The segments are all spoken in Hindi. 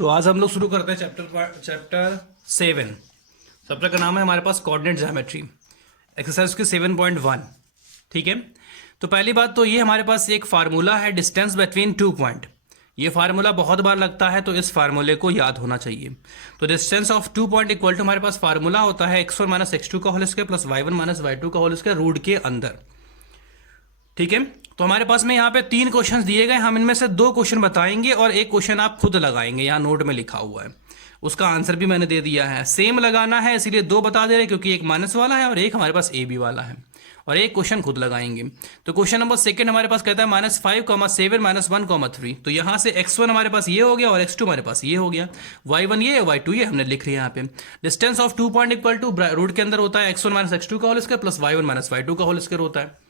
तो आज हम लोग शुरू करते हैं चैप्टर 7। चैप्टर का नाम है हमारे पास कोऑर्डिनेट ज्योमेट्री, एक्सरसाइज की 7.1। ठीक है, तो पहली बात तो ये हमारे पास एक फार्मूला है डिस्टेंस बिटवीन 2 पॉइंट। ये फार्मूला बहुत बार लगता है तो इस फार्मूले को याद होना चाहिए। तो distance of 2 point equal to हमारे पास फार्मूला होता है x1 माइनस x2 का whole square plus y1 minus y2 का होल स्क्वायर रूट के अंदर। ठीक है, तो हमारे पास में यहाँ पे 3 क्वेश्चन दिए गए, हम इनमें से 2 क्वेश्चन बताएंगे और एक क्वेश्चन आप खुद लगाएंगे, यहाँ नोट में लिखा हुआ है, उसका आंसर भी मैंने दे दिया है। सेम लगाना है इसीलिए 2 बता दे रहे क्योंकि एक माइनस वाला है और एक हमारे पास ए बी वाला है, और एक क्वेश्चन खुद लगाएंगे। तो क्वेश्चन नंबर 2 हमारे पास कहता है -5, -7, -1, -3। तो यहाँ से x1 हमारे पास ये हो गया और x2 हमारे पास ये हो गया, y1 ये y2 ये हमने लिख लिया यहाँ पे। Distance of 2 point equal to root के अंदर होता है x1 माइनस x2 का whole square plus y1 minus y2 का होल स्क्वायर होता है।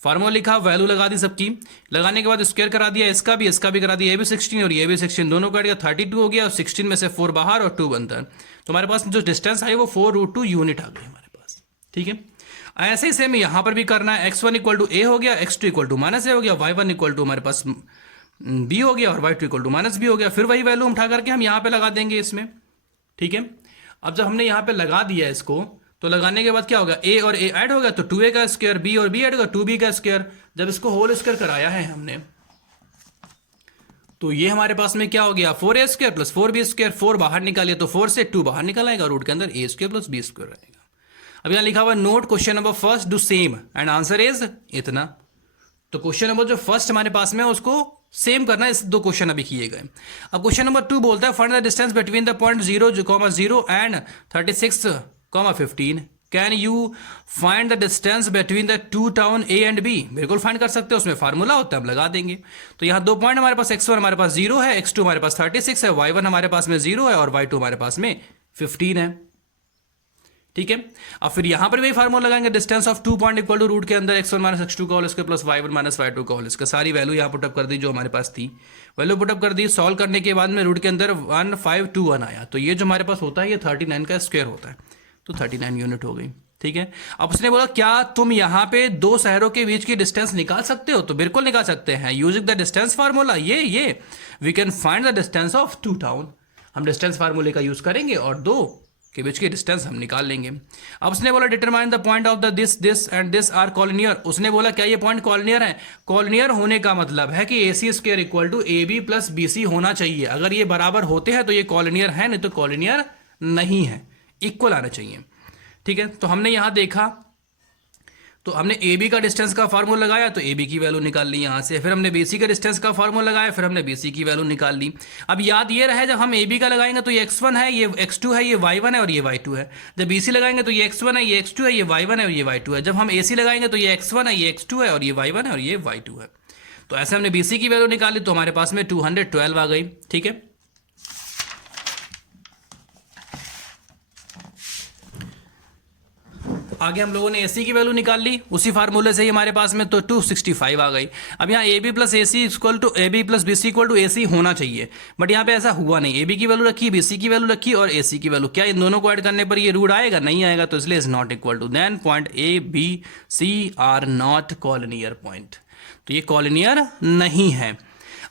फार्मूला लिखा, वैल्यू लगा दी सबकी, लगाने के बाद स्क्वायर करा दिया, इसका भी करा दिया, ये भी 16 और ये भी 16, दोनों का 32 हो गया और 16 में से 4 बाहर और 2 बनता है। तो हमारे पास जो डिस्टेंस आई वो 4√2 यूनिट आ गई हमारे पास। ठीक है, ऐसे ही सेम यहाँ पर भी करना है। x1 इक्वल टू ए हो गया, x2 इक्वल टू माइनस ए हो गया, y1 इक्वल टू हमारे पास b हो गया और y2 equal to minus b हो गया। फिर वही वैल्यू उठा करके हम यहाँ पे लगा देंगे इसमें। ठीक है, अब जब हमने यहाँ पे लगा दिया इसको तो लगाने के बाद क्या होगा, a और a ऐड होगा तो 2a का स्क्वायर, b और b ऐड होगा 2b का स्क्वायर। जब इसको होल स्क्वायर कराया है हमने तो ये हमारे पास में क्या हो गया, 4a square plus 4b square. 4 बाहर निकालिए तो 4 से 2 बाहर निकल आएगा, रूट के अंदर a square plus b square रहेगा। अब यहाँ लिखा हुआ note question number first do same and answer is इतना। तो क्वेश्चन नंबर जो फर्स्ट हमारे पास में उसको सेम करना है, इस 2 क्वेश्चन अभी किए गए। अब क्वेश्चन नंबर 2 बोलता है find the distance between the point 0, and 36, 15। Can you find the distance between the 2 town A and B. बिल्कुल फाइंड कर सकते हो, उसमें फार्मूला होता है, हम लगा देंगे। तो यहाँ 2 पॉइंट हमारे पास x1 हमारे पास 0 है, x2 हमारे पास 36 है, y1 हमारे पास में 0 है और y2 हमारे पास में 15 है। ठीक है, अब फिर यहां पर भी फार्मूला लगाएंगे, distance of 2 point equal to root के अंदर x1 माइनस x2 का whole square plus y1 minus y2 का होल स्क्वायर। सारी वैल्यू यहां पुटअप कर दी जो हमारे पास थी, वैल्यू पुटअप कर दी। सॉल्व करने के बाद में रूट के अंदर 1521 आया, तो ये जो हमारे पास होता है ये 39 का स्क्वायर होता है, तो 39 यूनिट हो गई। ठीक है, अब उसने बोला क्या तुम यहाँ पे 2 शहरों के बीच की डिस्टेंस निकाल सकते हो, तो बिल्कुल निकाल सकते हैं यूजिंग द डिस्टेंस फार्मूला। ये we can find the distance of 2 town. हम डिस्टेंस फार्मूले का यूज करेंगे और 2 के बीच की डिस्टेंस हम निकाल लेंगे। अब उसने बोला determine the point of the this and this are collinear. उसने बोला क्या ये पॉइंट कॉलिनियर है। कॉलिनियर होने का मतलब है कि AC square equal to AB plus BC होना चाहिए। अगर ये बराबर होते हैं तो ये कॉलिनियर है, नहीं तो कॉलिनियर नहीं है, इक्वल आना चाहिए। ठीक है, तो हमने यहां देखा तो हमने AB का डिस्टेंस का फार्मूला लगाया तो AB की वैल्यू निकाल ली यहाँ से, फिर हमने BC का डिस्टेंस का फार्मूला लगाया, फिर हमने BC की वैल्यू निकाल ली। अब याद ये रहे जब हम AB का लगाएंगे तो ये x1 है, ये x2 है, ये y1 है और ये y2 है। जब BC लगाएंगे तो ये x1 है, ये x2 है, ये y1 है और ये y2 है। जब हम AC लगाएंगे तो ये x1 है, ये x2 है और ये y1 है और ये y2 है। तो ऐसे हमने BC की वैल्यू निकाली तो हमारे पास में 212 आ गई। ठीक है, आगे हम लोगों ने AC की वैल्यू निकाल ली उसी फार्मूले से ही हमारे पास में, तो 265 आ गई। अब यहाँ AB plus AC equal to AB plus BC equal to AC होना चाहिए, बट यहाँ पे ऐसा हुआ नहीं। AB की वैल्यू रखी, BC की वैल्यू रखी और AC की वैल्यू, क्या इन दोनों को ऐड करने पर ये रूट आएगा, नहीं आएगा, तो इसलिए is not equal to. Then point ABC are not collinear point, तो ये कॉलिनियर नहीं है।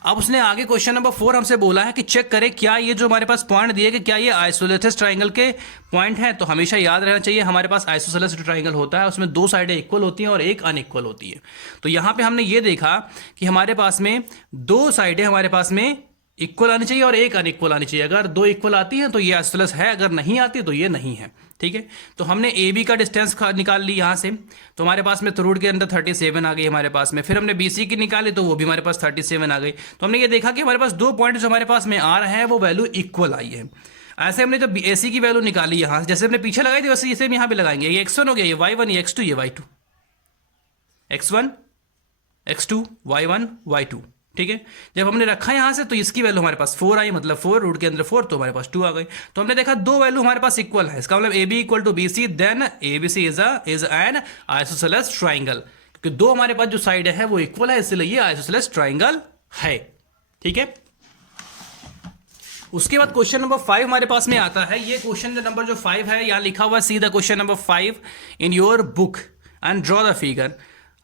अब उसने आगे क्वेश्चन नंबर 4 हमसे बोला है कि चेक करें क्या ये जो हमारे पास पॉइंट दिए कि क्या ये आइसोसेलेस ट्राइंगल के पॉइंट हैं। तो हमेशा याद रहना चाहिए हमारे पास आइसोसेलेस ट्राइंगल होता है, उसमें 2 साइडें इक्वल होती हैं और एक अनइक्वल होती है। तो यहाँ पे हमने ये देखा कि हमारे पास में 2 साइडें हमारे पास में इक्वल आनी चाहिए और एक अनइक्वल आनी चाहिए। अगर 2 इक्वल आती हैं तो ये आइसोसेलेस है, अगर नहीं आती तो ये नहीं है। ठीक है, तो हमने AB का डिस्टेंस निकाल ली यहाँ से, तो हमारे पास में रूट के अंदर 37 आ गई हमारे पास में। फिर हमने BC की निकाली तो वो भी हमारे पास 37 आ गई। तो हमने ये देखा कि हमारे पास 2 पॉइंट जो हमारे पास में आ रहे हैं वो वैल्यू इक्वल आई है। ऐसे हमने जब AC की वैल्यू निकाली यहाँ से, जैसे हमने पीछे लगाई थी वैसे इसे हम यहाँ पे लगाएंगे। ये x1 हो गया, ये y1, ये x2, ये y2, x1 x2 y1 y2। ठीक है, जब हमने रखा यहाँ से तो इसकी वैल्यू हमारे पास 4 आई, मतलब 4 रूट के अंदर 4, तो हमारे पास 2 आ गई। तो हमने देखा 2 वैल्यू हमारे पास इक्वल है, इसका मतलब AB equal to BC, then ABC is an isosceles triangle, क्योंकि 2 हमारे पास जो साइड है वो इक्वल है, इसलिए ये आइसोसेलेस ट्राइंगल है। ठीक है, उसके बाद क्वेश्चन नंबर 5 हमारे पास में आता है। ये क्वेश्चन नंबर जो 5 है यहाँ लिखा हुआ, see the question number 5 in your book and draw the figure.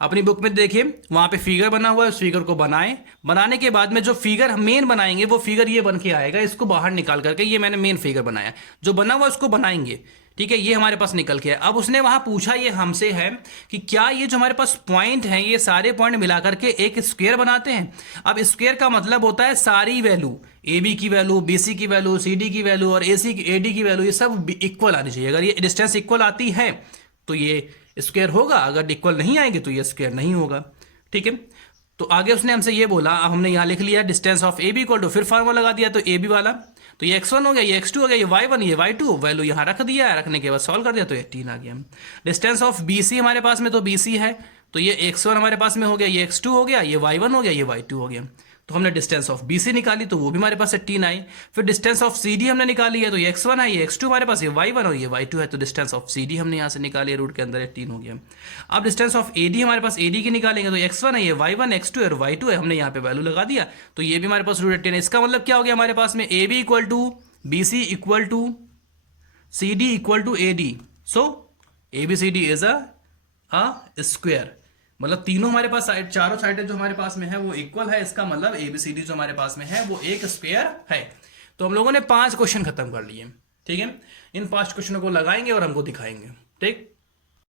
अपनी बुक में देखिए वहां पे फिगर बना हुआ है, उस फिगर को बनाएं। बनाने के बाद में जो फिगर हम मेन बनाएंगे वो फिगर ये बन के आएगा, इसको बाहर निकाल करके, ये मैंने मेन फिगर बनाया, जो बना हुआ उसको बनाएंगे। ठीक है, ये हमारे पास निकल के है। अब उसने वहां पूछा ये हमसे है कि क्या ये जो हमारे पास पॉइंट हैं ये सारे पॉइंट मिला करके एक स्क्वायर बनाते हैं। अब स्क्वायर का मतलब होता है सारी वैल्यू, ए बी की वैल्यू, बी सी की वैल्यू, सी डी की वैल्यू और ए डी की वैल्यू, ये सब इक्वल आनी चाहिए। अगर ये डिस्टेंस इक्वल आती है तो ये स्क्वायर होगा, अगर इक्वल नहीं आएगी तो ये स्क्वायर नहीं होगा। ठीक है, तो आगे उसने हमसे ये बोला, अब हमने यहाँ लिख लिया distance of A B equal to, फिर फार्मूला लगा दिया तो ए बी वाला, तो ये x1 हो गया, ये x2 हो गया, ये y1, ये y2, वैल्यू यहाँ रख दिया, रखने के बाद सॉल्व कर दिया तो 18 आ गया। डिस्टेंस ऑफ BC हमारे पास में तो BC है, तो ये x1 हमारे पास में हो गया, ये x2 हो गया, ये y1 हो गया, ये y2 हो गया। तो हमने डिस्टेंस ऑफ BC निकाली तो वो भी हमारे पास 18 आई। फिर डिस्टेंस ऑफ CD हमने निकाली है, तो ये x1 है, ये x2 हमारे पास, ये y1 और ये y2 है, तो डिस्टेंस ऑफ CD हमने यहाँ से निकाली है, रूट के अंदर 18 हो गया। अब डिस्टेंस ऑफ AD हमारे पास, AD की निकालेंगे तो x1 है, ये y1, x2 और y2 है, हमने यहाँ पे वैल्यू लगा दिया, तो ये भी हमारे पास रूट 18 है। इसका मतलब क्या हो गया हमारे पास में, AB equal to BC equal to CD equal to AD। So ABCD is a square, मतलब तीनों हमारे पास साइड, चारों साइड जो हमारे पास में है वो इक्वल है। इसका मतलब ABCD जो हमारे पास में है वो एक स्क्वायर है। तो हम लोगों ने 5 क्वेश्चन खत्म कर लिए। ठीक है, इन 5 क्वेश्चनों को लगाएंगे और हमको दिखाएंगे। ठीक।